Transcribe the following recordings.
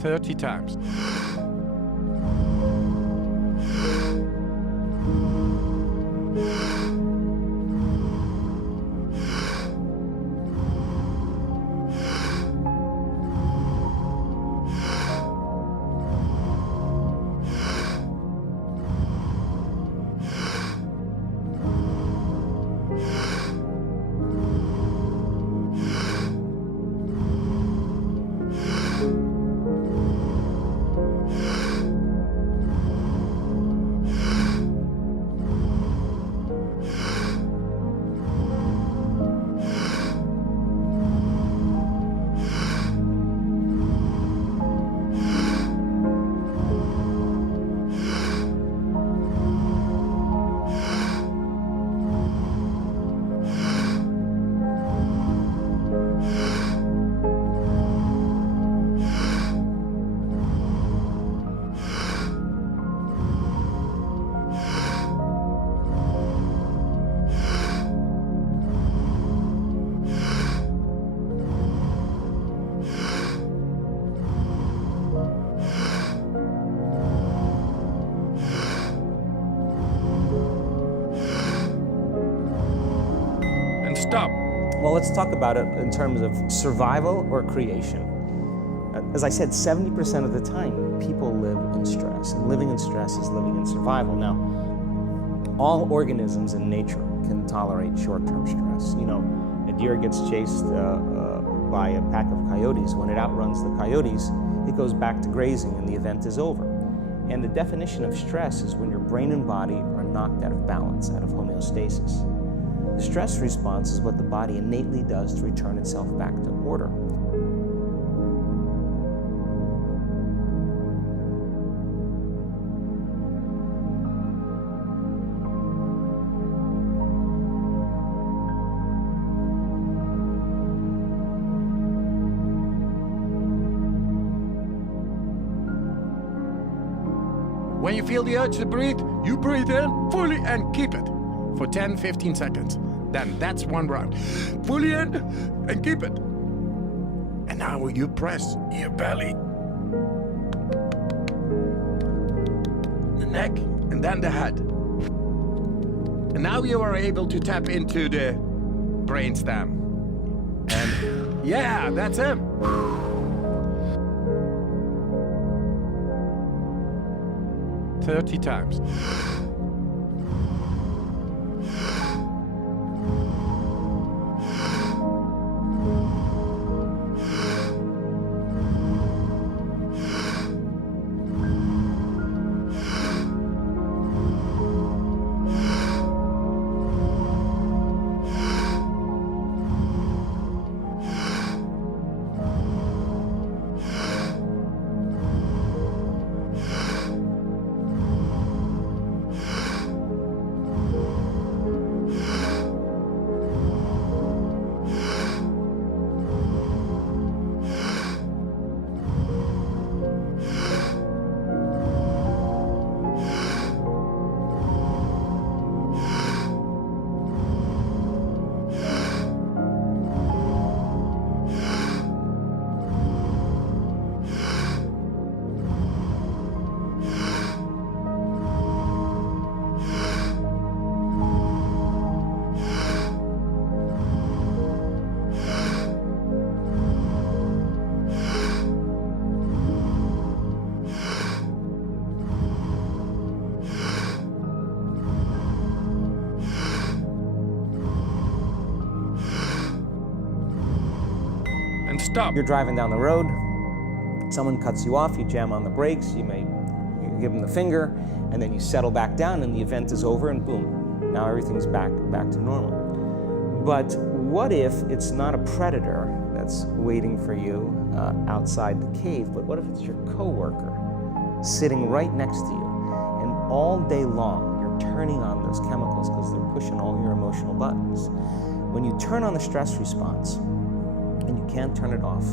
30 times. Stop. Well, let's talk about it in terms of survival or creation. As I said, 70% of the time, people live in stress, and living in stress is living in survival. Now, all organisms in nature can tolerate short-term stress. You know, a deer gets chased by a pack of coyotes. When it outruns the coyotes, it goes back to grazing and the event is over. And the definition of stress is when your brain and body are knocked out of balance, out of homeostasis. The stress response is what the body innately does to return itself back to order. When you feel the urge to breathe, you breathe in fully and keep it for 10-15 seconds. Then that's one round. Fully in and keep it. And now you press your belly, the neck, and then the head. And now you are able to tap into the brainstem. And yeah, that's it. $30 times. Stop. You're driving down the road, someone cuts you off, you jam on the brakes, you give them the finger, and then you settle back down and the event is over and boom, now everything's back to normal. But what if it's not a predator that's waiting for you outside the cave, but what if it's your coworker sitting right next to you, and all day long you're turning on those chemicals because they're pushing all your emotional buttons. When you turn on the stress response, and you can't turn it off,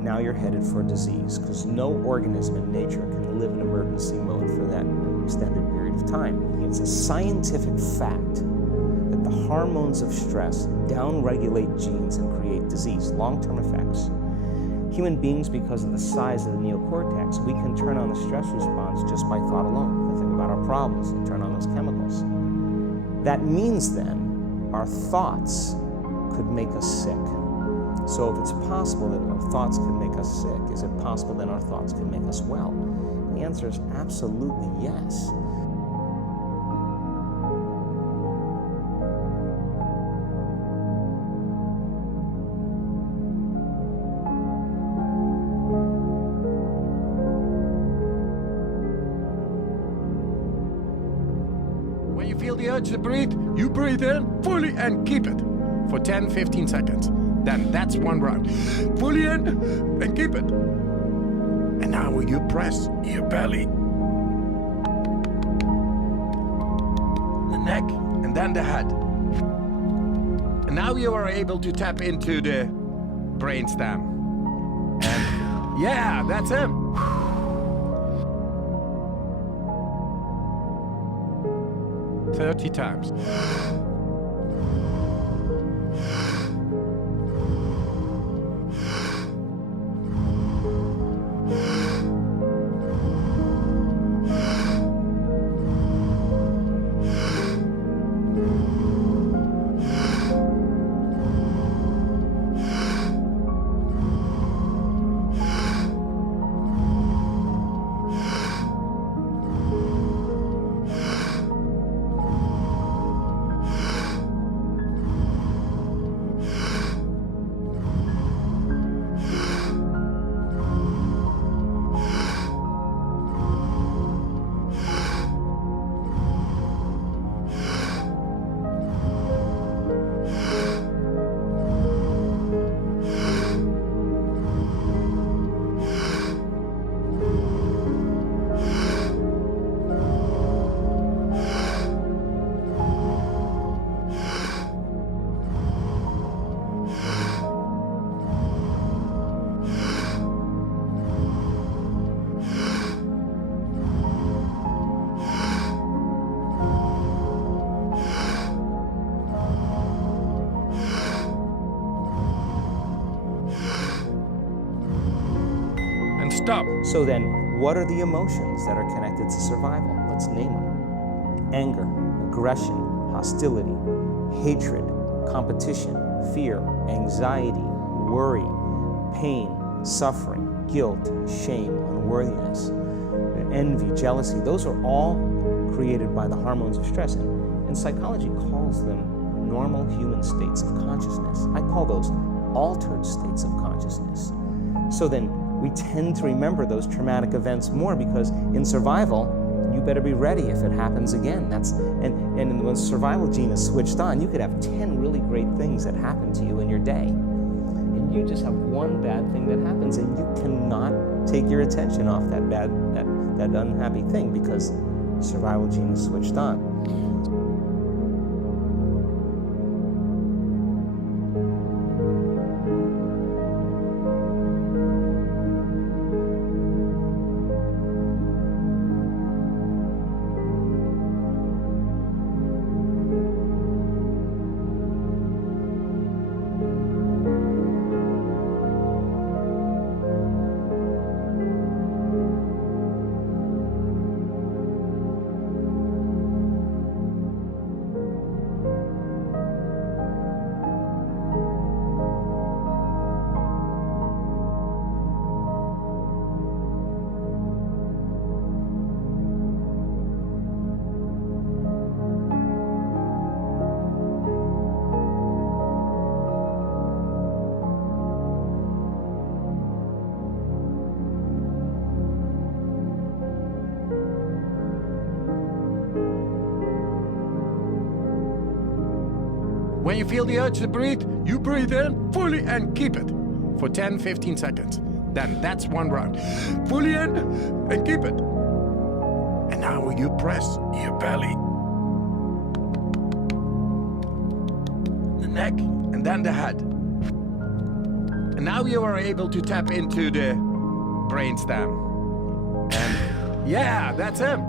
now you're headed for a disease, because no organism in nature can live in emergency mode for that extended period of time. It's a scientific fact that the hormones of stress downregulate genes and create disease, long-term effects. Human beings, because of the size of the neocortex, we can turn on the stress response just by thought alone. We think about our problems and turn on those chemicals. That means then our thoughts could make us sick. So if it's possible that our thoughts could make us sick, is it possible then our thoughts could make us well? And the answer is absolutely yes. When you feel the urge to breathe, you breathe in fully and keep it for 10-15 seconds. Then that's one round. Fully in and keep it. And now you press your belly, the neck, and then the head. And now you are able to tap into the brainstem. And yeah, that's him. "30 times. Stop. So then, what are the emotions that are connected to survival? Let's name them. Anger, aggression, hostility, hatred, competition, fear, anxiety, worry, pain, suffering, guilt, shame, unworthiness, envy, jealousy. Those are all created by the hormones of stress. And psychology calls them normal human states of consciousness. I call those altered states of consciousness. So then, we tend to remember those traumatic events more because in survival, you better be ready if it happens again. And when the survival gene is switched on, you could have 10 really great things that happen to you in your day. And you just have one bad thing that happens and you cannot take your attention off that unhappy thing because the survival gene is switched on. When you feel the urge to breathe, you breathe in fully and keep it for 10-15 seconds. Then that's one round. Fully in and keep it. And now you press your belly, the neck, and then the head. And now you are able to tap into the brainstem. And yeah, that's him.